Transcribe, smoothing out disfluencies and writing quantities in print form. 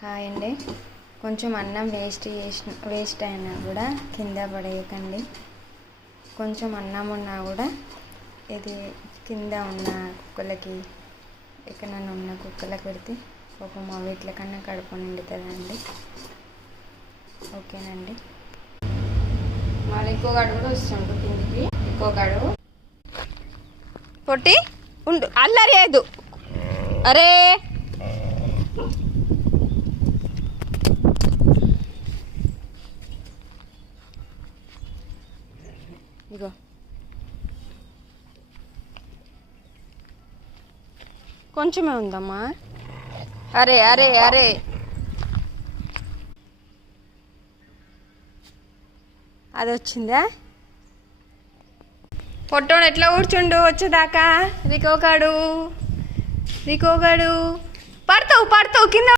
Hi అండి. కొంచెం అన్నం వేస్ట్ అయినా కూడా కింద పడేయకండి. కొంచెం అన్నం ఉన్నా కూడా ఇది కింద ఉన్న కుక్కలకి ఎక్కడన్నా ఉన్న కుక్కలకి పెడితే పాపం వీటి కన్నా కడుపు నిండుతుందండి. ఓకేనండి. మరి ఇంకో గడు కూడా వస్తుండు కిందికి. ఇంకో గడు పొట్టి ఉండు, అల్లలేదు. అరే ఇగో కొంచెమే ఉందమ్మా. అరే అరే అరే అది వచ్చిందా? పొట్టోడు ఎట్లా కూర్చుండు వచ్చేదాకా. రికోగాడు పడతావు కింద.